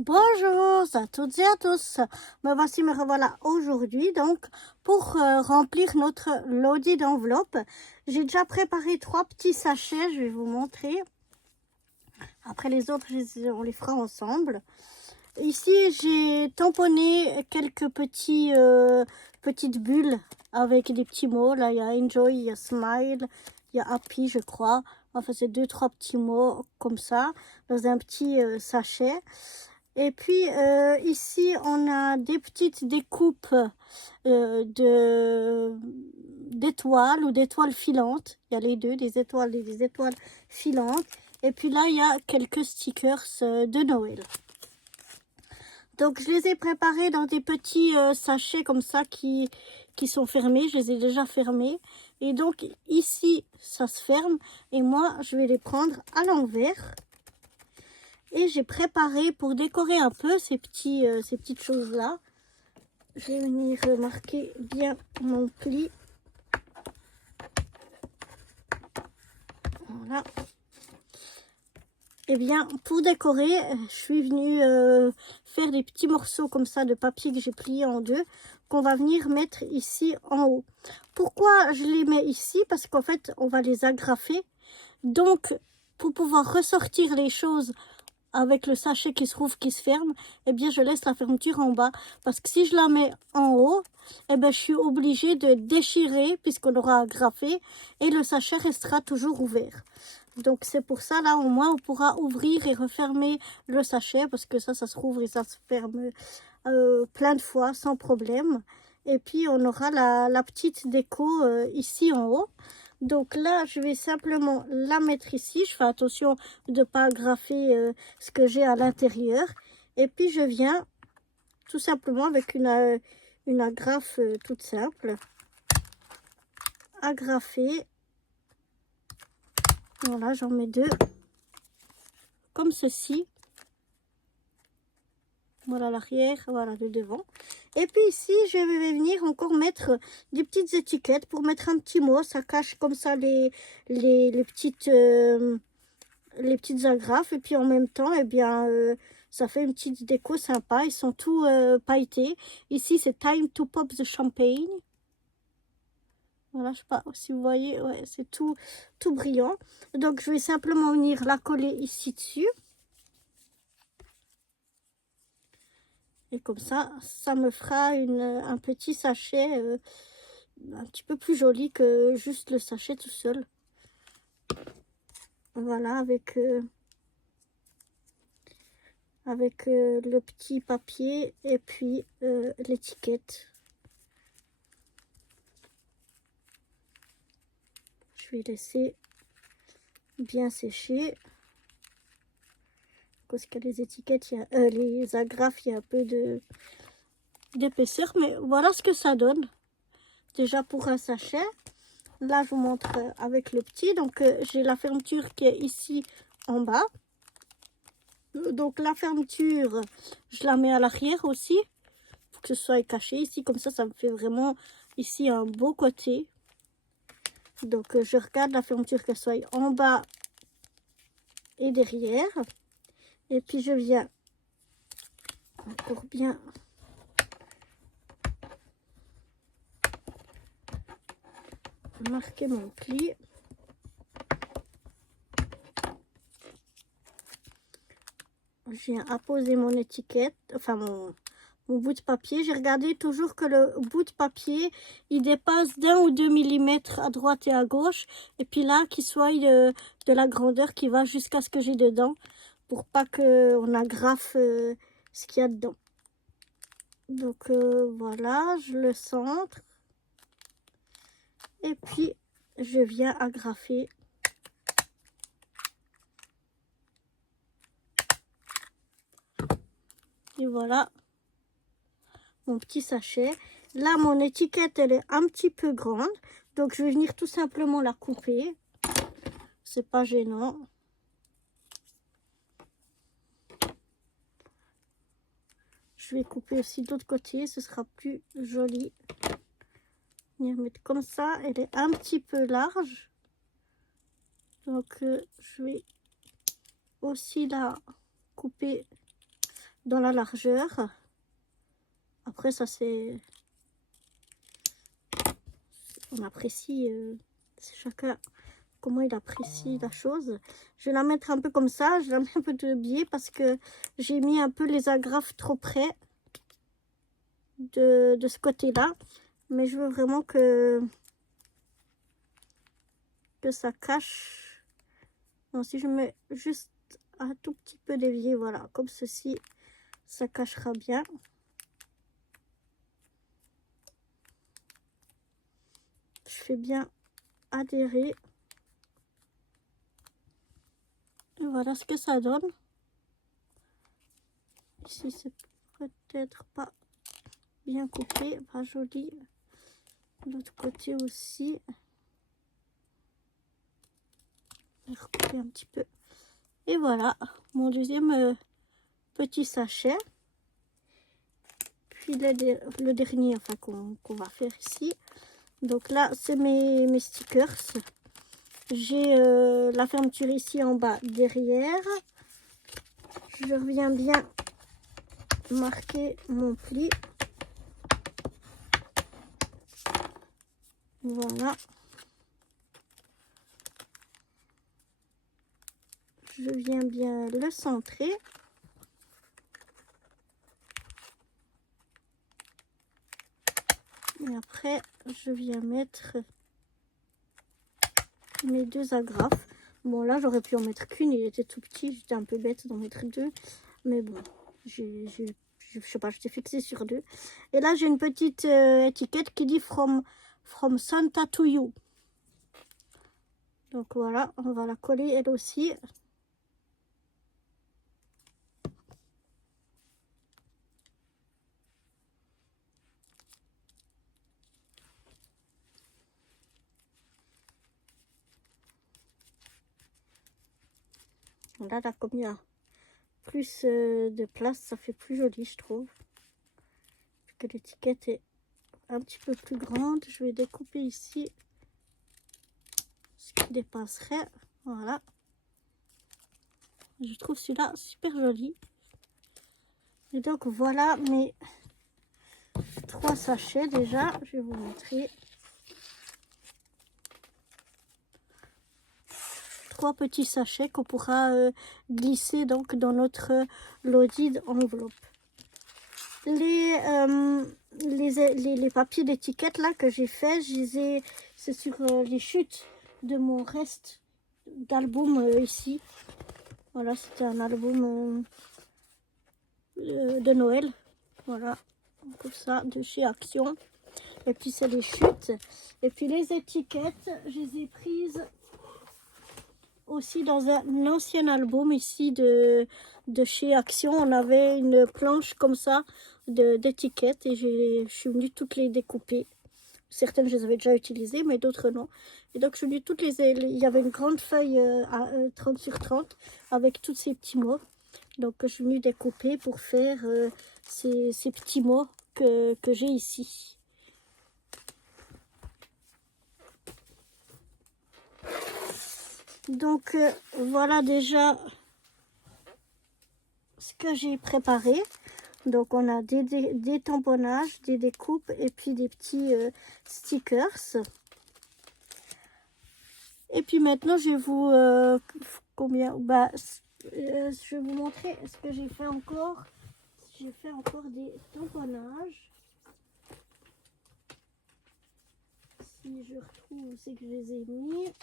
Bonjour à toutes et à tous. Me voici, me revoilà aujourd'hui donc pour remplir notre lodi d'enveloppe. J'ai déjà préparé 3 petits sachets, je vais vous montrer. Après les autres, on les fera ensemble. Ici, j'ai tamponné quelques petites bulles avec des petits mots. Là, il y a enjoy, il y a smile, il y a happy, je crois. Enfin, c'est 2-3 petits mots comme ça dans un petit sachet. Et puis ici, on a des petites découpes d'étoiles ou d'étoiles filantes. Il y a les deux, des étoiles et des étoiles filantes. Et puis là, il y a quelques stickers de Noël. Donc, je les ai préparés dans des petits sachets comme ça qui sont fermés. Je les ai déjà fermés. Et donc, ici, ça se ferme. Et moi, je vais les prendre à l'envers. Et j'ai préparé pour décorer un peu ces petites choses-là. Je vais venir marquer bien mon pli. Voilà. Et bien, pour décorer, je suis venue faire des petits morceaux comme ça de papier que j'ai plié en deux, qu'on va venir mettre ici en haut. Pourquoi je les mets ici? Parce qu'en fait, on va les agrafer. Donc, pour pouvoir ressortir les choses avec le sachet qui se rouvre, qui se ferme, eh bien, je laisse la fermeture en bas. Parce que si je la mets en haut, eh bien, je suis obligée de déchirer puisqu'on aura agrafé et le sachet restera toujours ouvert. Donc, c'est pour ça, là, au moins, on pourra ouvrir et refermer le sachet parce que ça se rouvre et ça se ferme plein de fois sans problème. Et puis, on aura la petite déco ici en haut. Donc là, je vais simplement la mettre ici. Je fais attention de ne pas agrafer ce que j'ai à l'intérieur. Et puis, je viens tout simplement avec une agrafe toute simple. Agrafer. Voilà, j'en mets deux. Comme ceci. Voilà l'arrière, voilà le devant. Et puis ici, je vais venir encore mettre des petites étiquettes pour mettre un petit mot. Ça cache comme ça les petites agrafes. Et puis en même temps, eh bien, ça fait une petite déco sympa. Ils sont tous pailletés. Ici, c'est Time to Pop the Champagne. Voilà, je sais pas si vous voyez, ouais, c'est tout brillant. Donc, je vais simplement venir la coller ici dessus. Et comme ça me fera un petit sachet un petit peu plus joli que juste le sachet tout seul. Voilà, avec le petit papier et puis l'étiquette. Je vais laisser bien sécher. Parce que les étiquettes, les agrafes, il y a un peu d'épaisseur. Mais voilà ce que ça donne. Déjà pour un sachet. Là, je vous montre avec le petit. Donc, j'ai la fermeture qui est ici en bas. Donc, la fermeture, je la mets à l'arrière aussi. Pour que ce soit caché ici. Comme ça me fait vraiment ici un beau côté. Donc, je regarde la fermeture qu'elle soit en bas et derrière. Et puis, je viens encore bien marquer mon pli. Je viens apposer mon étiquette, enfin mon bout de papier. J'ai regardé toujours que le bout de papier, il dépasse d'1 ou 2 millimètres à droite et à gauche. Et puis là, qu'il soit de la grandeur qui va jusqu'à ce que j'ai dedans. Pour pas qu'on agrafe ce qu'il y a dedans. Donc voilà, je le centre. Et puis, je viens agrafer. Et voilà mon petit sachet. Là, mon étiquette, elle est un petit peu grande. Donc, je vais venir tout simplement la couper. C'est pas gênant. Je vais couper aussi de l'autre côté. Ce sera plus joli. Venir mettre comme ça. Elle est un petit peu large. Donc, je vais aussi la couper dans la largeur. Après, ça c'est... On apprécie, c'est chacun comment il apprécie la chose. Je vais la mettre un peu comme ça, je la mets un peu de biais parce que j'ai mis un peu les agrafes trop près de ce côté-là. Mais je veux vraiment que ça cache. Donc si je mets juste un tout petit peu dévié, voilà, comme ceci, ça cachera bien. Je fais bien adhérer. Et voilà ce que ça donne. Ici, c'est peut-être pas bien coupé, pas joli. De l'autre côté aussi. Je vais recouper un petit peu. Et voilà, mon deuxième petit sachet. Puis le dernier, enfin, qu'on va faire ici. Donc là, c'est mes stickers. J'ai la fermeture ici en bas derrière. Je reviens bien marquer mon pli. Voilà. Je viens bien le centrer. Et après, je viens mettre mes deux agrafes. Bon, là, j'aurais pu en mettre qu'une. Il était tout petit. J'étais un peu bête d'en mettre deux. Mais bon, je sais pas, j'étais fixée sur deux. Et là, j'ai une petite étiquette qui dit from Santa to you. Donc voilà, on va la coller elle aussi. Là, comme il y a plus de place, ça fait plus joli, je trouve. Que l'étiquette est un petit peu plus grande. Je vais découper ici ce qui dépasserait. Voilà. Je trouve celui-là super joli. Et donc voilà mes 3 sachets déjà. Je vais vous montrer. 3 petits sachets qu'on pourra glisser donc dans notre loaded enveloppe. Les papiers d'étiquette là que j'ai fait, c'est sur les chutes de mon reste d'album ici. Voilà, c'était un album de Noël. Voilà, comme ça, de chez Action. Et puis c'est les chutes. Et puis les étiquettes, je les ai prises aussi dans un ancien album ici de chez Action. On avait une planche comme ça d'étiquettes et je suis venue toutes les découper. Certaines je les avais déjà utilisées, mais d'autres non. Et donc je suis venue toutes les... Il y avait une grande feuille à 30 sur 30 avec tous ces petits mots. Donc je suis venue découper pour faire ces petits mots que j'ai ici. Donc voilà déjà ce que j'ai préparé. Donc on a des tamponnages, des découpes et puis des petits stickers. Et puis maintenant je vais vous je vais vous montrer ce que j'ai fait encore. J'ai fait encore des tamponnages. Si je retrouve, c'est que je les ai mis.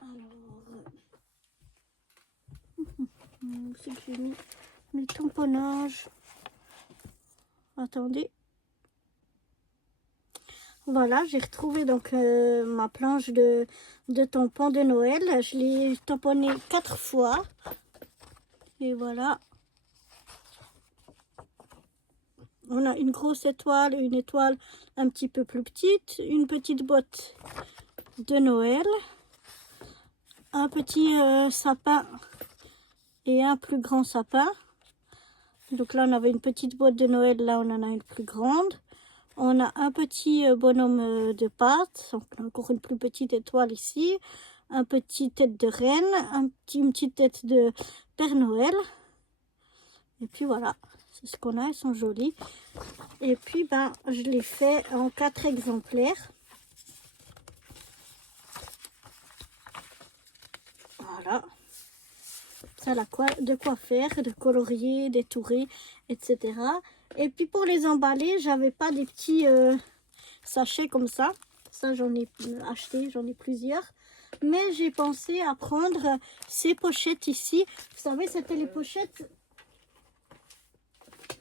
Alors, c'est que j'ai mis mes tamponnages. Attendez. Voilà, j'ai retrouvé donc ma planche de tampons de Noël. Je l'ai tamponné 4 fois. Et voilà. On a une grosse étoile, une étoile un petit peu plus petite, une petite botte de Noël, un petit sapin et un plus grand sapin. Donc là, on avait une petite botte de Noël, là, on en a une plus grande. On a un petit bonhomme de pâte, donc encore une plus petite étoile ici, un petit tête de reine, une petite tête de Père Noël. Et puis voilà, c'est ce qu'on a, elles sont jolies. Et puis ben, je les fais en 4 exemplaires. Voilà. Ça de quoi faire, de colorier, d'étourer, etc. Et puis pour les emballer, j'avais pas des petits sachets comme ça. Ça, j'en ai acheté, j'en ai plusieurs. Mais j'ai pensé à prendre ces pochettes ici. Vous savez, c'était les pochettes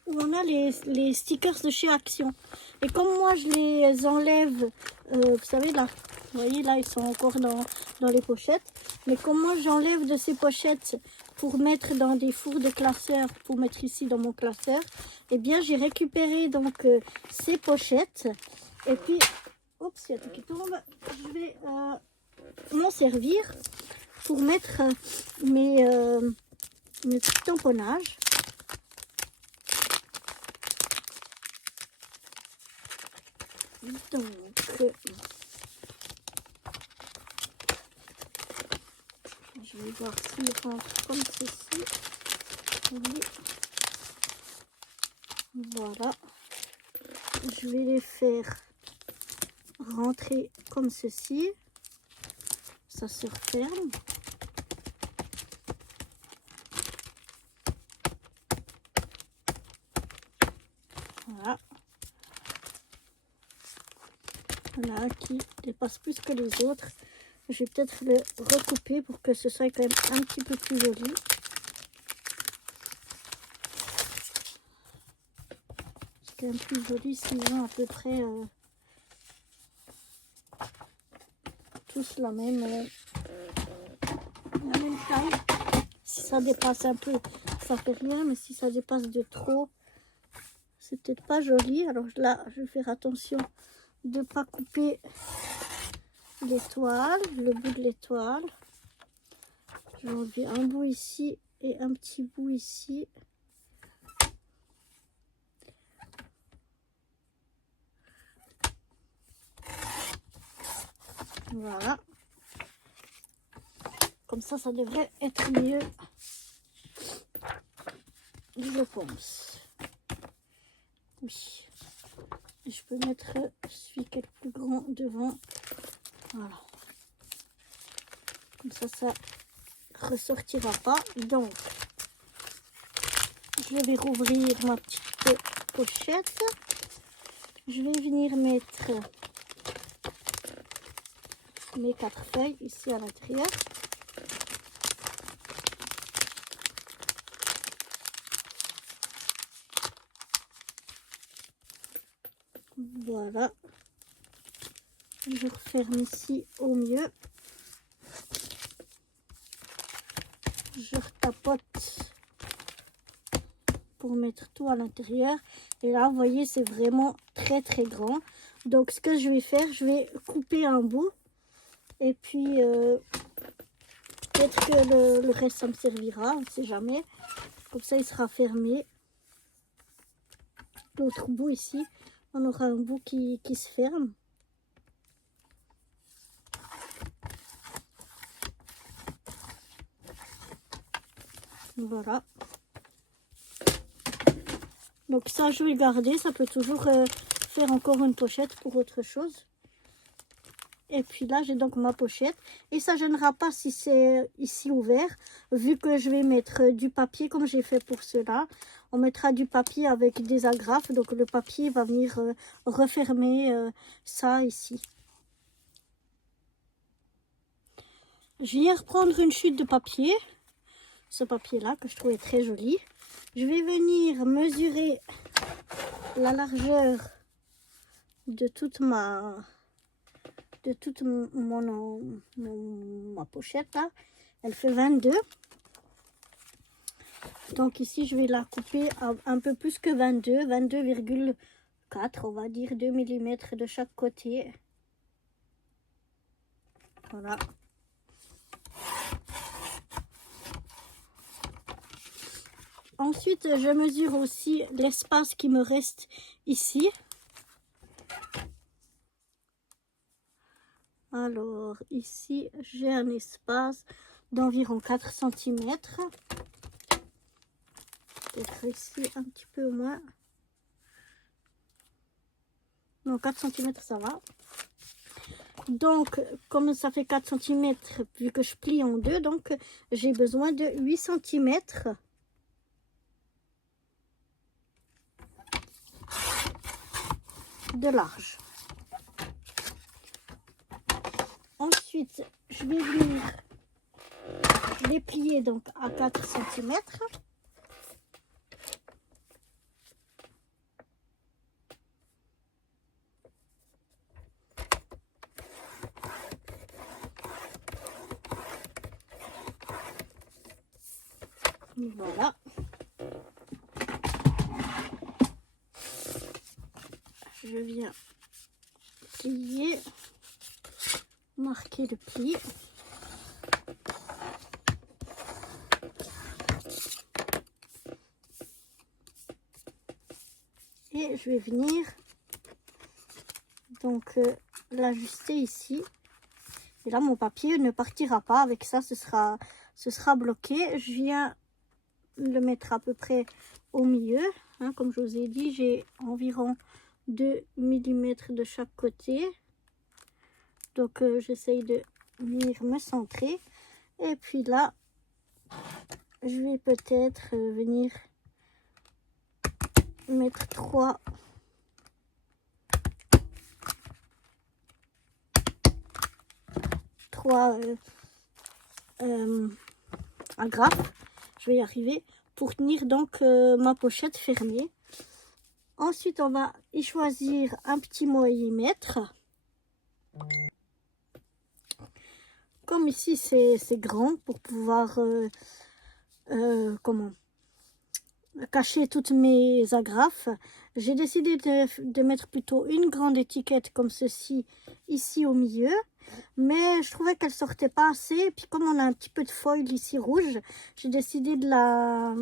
où on a les stickers de chez Action. Et comme moi, je les enlève, vous savez, là, vous voyez, là, ils sont encore dans les pochettes. Mais comme moi, j'enlève de ces pochettes pour mettre dans des fours de classeur, pour mettre ici dans mon classeur, eh bien, j'ai récupéré donc ces pochettes. Et puis, oups, il y a tout qui tombe. Je vais m'en servir pour mettre mes petits tamponnages. Donc, je vais voir s'il rentre comme ceci. Oui. Voilà. Je vais les faire rentrer comme ceci. Ça se referme. Voilà. Il y en a un qui dépasse plus que les autres. Je vais peut-être le recouper pour que ce soit quand même un petit peu plus joli. C'est quand même plus joli s'ils ont à peu près tous la même taille. Si ça dépasse un peu, ça fait rien, mais si ça dépasse de trop, c'est peut-être pas joli. Alors là, je vais faire attention de ne pas couper l'étoile, le bout de l'étoile. Je vais enlever un bout ici et un petit bout ici. Voilà. Comme ça devrait être mieux, je pense. Oui. Et je peux mettre celui qui est le plus grand devant. Voilà. Comme ça ressortira pas. Donc, je vais rouvrir ma petite pochette. Je vais venir mettre mes 4 feuilles ici à l'intérieur. Voilà. Je referme ici au mieux. Je retapote pour mettre tout à l'intérieur. Et là, vous voyez, c'est vraiment très très grand. Donc, ce que je vais faire, je vais couper un bout. Et puis, peut-être que le reste, ça me servira. On ne sait jamais. Comme ça, il sera fermé. L'autre bout ici, on aura un bout qui se ferme. Voilà. Donc ça, je vais le garder. Ça peut toujours faire encore une pochette pour autre chose. Et puis là, j'ai donc ma pochette. Et ça ne gênera pas si c'est ici ouvert. Vu que je vais mettre du papier comme j'ai fait pour cela. On mettra du papier avec des agrafes. Donc le papier va venir refermer ça ici. Je viens reprendre une chute de papier. Ce papier-là que je trouvais très joli. Je vais venir mesurer la largeur de toute ma ma pochette là. Elle fait 22. Donc ici je vais la couper à un peu plus que 22,4, on va dire 2 mm de chaque côté. Voilà. Ensuite, je mesure aussi l'espace qui me reste ici. Alors, ici, j'ai un espace d'environ 4 cm. Peut-être ici un petit peu moins. Non, 4 cm ça va. Donc, comme ça fait 4 cm, vu que je plie en deux, donc j'ai besoin de 8 cm de large. Ensuite, je vais venir les plier donc à 4 cm. Voilà. Je viens plier, marquer le pli. Et je vais venir donc l'ajuster ici. Et là, mon papier ne partira pas. Avec ça, ce sera bloqué. Je viens le mettre à peu près au milieu. Hein, comme je vous ai dit, j'ai environ 2 mm de chaque côté. Donc, j'essaye de venir me centrer. Et puis là, je vais peut-être venir mettre 3 agrafes. Je vais y arriver pour tenir donc ma pochette fermée. Ensuite, on va y choisir un petit mot à y mettre. Comme ici, c'est grand pour pouvoir comment cacher toutes mes agrafes. J'ai décidé de mettre plutôt une grande étiquette comme ceci ici au milieu. Mais je trouvais qu'elle sortait pas assez. Et puis comme on a un petit peu de foil ici rouge, j'ai décidé de la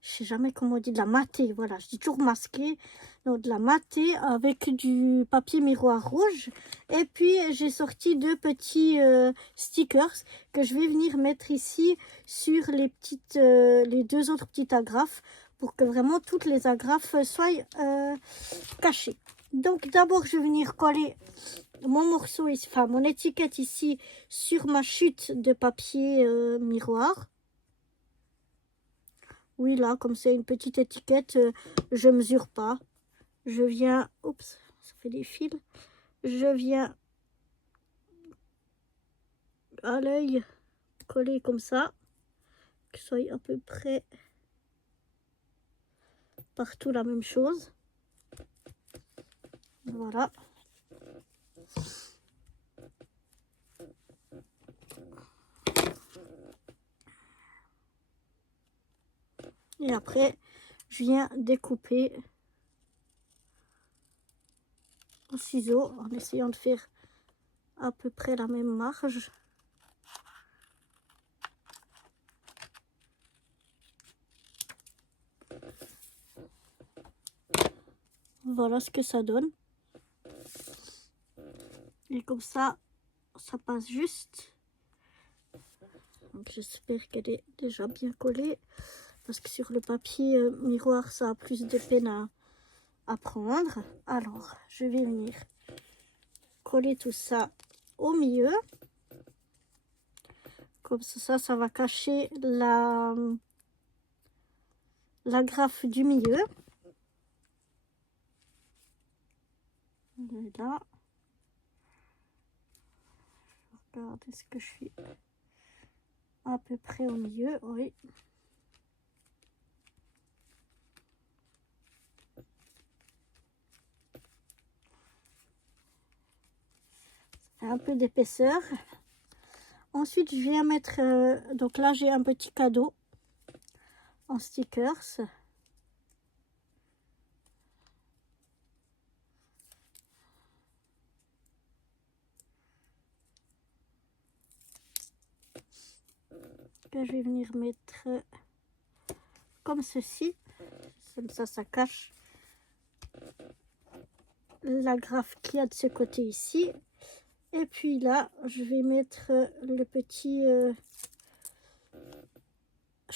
je sais jamais comment on dit, de la mater. Voilà, je dis toujours masquer. Donc de la mater avec du papier miroir rouge. Et puis j'ai sorti 2 petits stickers que je vais venir mettre ici sur les 2 autres petites agrafes pour que vraiment toutes les agrafes soient cachées. Donc d'abord je vais venir coller mon morceau ici, enfin mon étiquette ici sur ma chute de papier miroir. Oui, là, comme c'est une petite étiquette, je mesure pas. Je viens, oups, ça fait des fils. Je viens à l'œil coller comme ça, que ce soit à peu près partout la même chose. Voilà. Et après, je viens découper au ciseau en essayant de faire à peu près la même marge. Voilà ce que ça donne. Et comme ça passe juste. J'espère qu'elle est déjà bien collée. Parce que sur le papier miroir, ça a plus de peine à prendre. Alors, je vais venir coller tout ça au milieu. Comme ça, ça va cacher l'agrafe du milieu. Et là, regardez ce que je suis à peu près au milieu, oui. Ça fait un peu d'épaisseur. Ensuite, je viens mettre, donc là, j'ai un petit cadeau en stickers. Que je vais venir mettre comme ceci. Comme ça cache l'agrafe qu'il y a de ce côté ici. Et puis là, je vais mettre le petit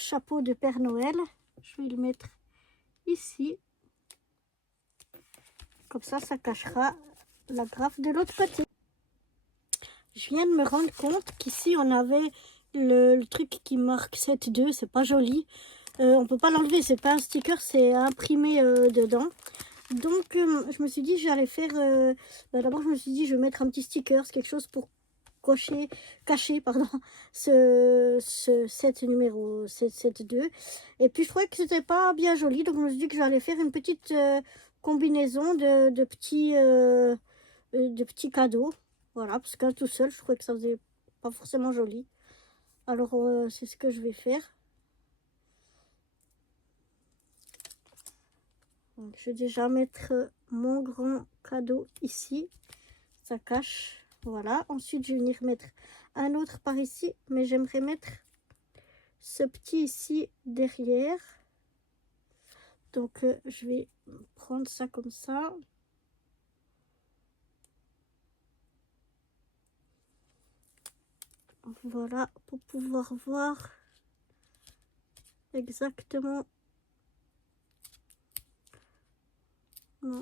chapeau de Père Noël. Je vais le mettre ici. Comme ça, ça cachera la grappe de l'autre côté. Je viens de me rendre compte qu'ici, on avait le truc qui marque 7.2. C'est pas joli. On peut pas l'enlever. C'est pas un sticker, c'est imprimé dedans. Donc, je me suis dit, j'allais faire... d'abord, je me suis dit, je vais mettre un petit sticker. C'est quelque chose pour cacher pardon, ce 7 numéro 7.2. Et puis, je trouvais que c'était pas bien joli. Donc, je me suis dit que j'allais faire une petite... combinaison de petits cadeaux, voilà, parce que tout seul je trouvais que ça faisait pas forcément joli. Alors c'est ce que je vais faire. Donc, je vais déjà mettre mon grand cadeau ici, ça cache, voilà. Ensuite je vais venir mettre un autre par ici, mais j'aimerais mettre ce petit ici derrière. Donc je vais prendre ça comme ça. Voilà, pour pouvoir voir exactement. Non.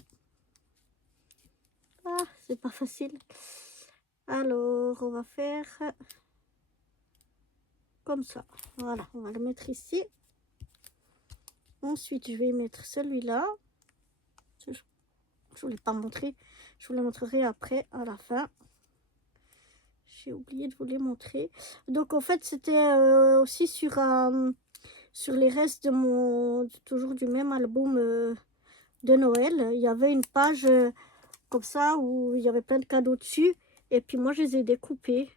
Ah, c'est pas facile. Alors, on va faire comme ça. Voilà, on va le mettre ici. Ensuite, je vais mettre celui-là. Je ne vous l'ai pas montré. Je vous le montrerai après, à la fin. J'ai oublié de vous les montrer. Donc, en fait, c'était aussi sur les restes de mon... toujours du même album de Noël. Il y avait une page comme ça où il y avait plein de cadeaux dessus. Et puis, moi, je les ai découpés.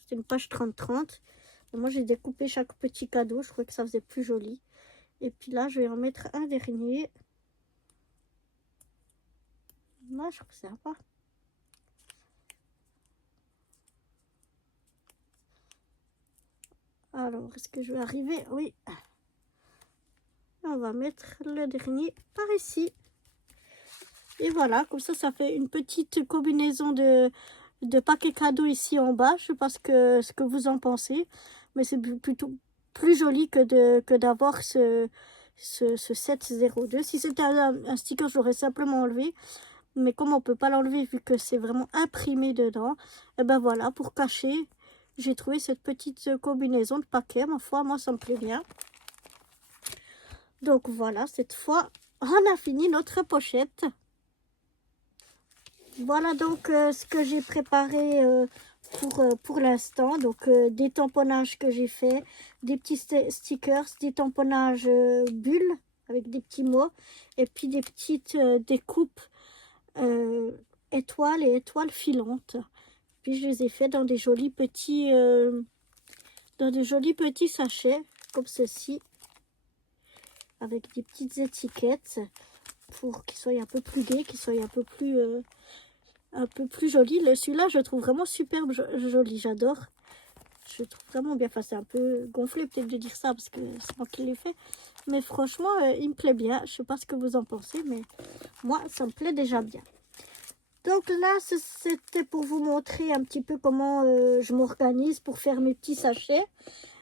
C'était une page 30-30. Et moi, j'ai découpé chaque petit cadeau. Je trouvais que ça faisait plus joli. Et puis là, je vais en mettre un dernier. Là, je trouve ça sympa. Alors, est-ce que je vais arriver? Oui. On va mettre le dernier par ici. Et voilà, comme ça fait une petite combinaison de paquets cadeaux ici en bas. Je sais pas ce que vous en pensez. Mais c'est plutôt plus joli que d'avoir ce 702. Si c'était un sticker, j'aurais simplement enlevé. Mais comme on peut pas l'enlever vu que c'est vraiment imprimé dedans, et ben voilà, pour cacher, j'ai trouvé cette petite combinaison de paquets. Ma foi, moi ça me plaît bien. Donc voilà, cette fois, on a fini notre pochette. Voilà donc ce que j'ai préparé pour l'instant. Donc des tamponnages que j'ai fait, des petits stickers, des tamponnages bulles avec des petits mots, et puis des petites découpes étoiles et étoiles filantes. Puis je les ai fait dans des jolis petits sachets comme ceci, avec des petites étiquettes pour qu'ils soient un peu plus gais, qu'ils soient un peu plus jolis. Celui-là, je trouve vraiment superbe joli, j'adore. Je trouve vraiment bien. Enfin, c'est un peu gonflé peut-être de dire ça parce que c'est moi qui l'ai fait. Mais franchement, il me plaît bien. Je sais pas ce que vous en pensez, mais moi, ça me plaît déjà bien. Donc là, c'était pour vous montrer un petit peu comment je m'organise pour faire mes petits sachets.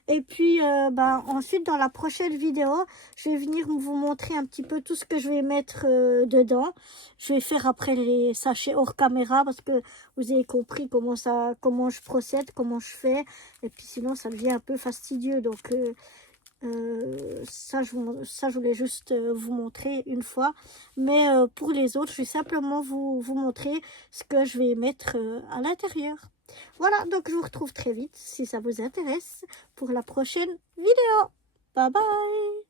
Et puis, ensuite, dans la prochaine vidéo, je vais venir vous montrer un petit peu tout ce que je vais mettre dedans. Je vais faire après les sachets hors caméra parce que vous avez compris comment je procède, comment je fais. Et puis sinon, ça devient un peu fastidieux. Donc, ça, je voulais juste vous montrer une fois. Mais pour les autres, je vais simplement vous montrer ce que je vais mettre à l'intérieur. Voilà, donc je vous retrouve très vite si ça vous intéresse pour la prochaine vidéo. Bye bye!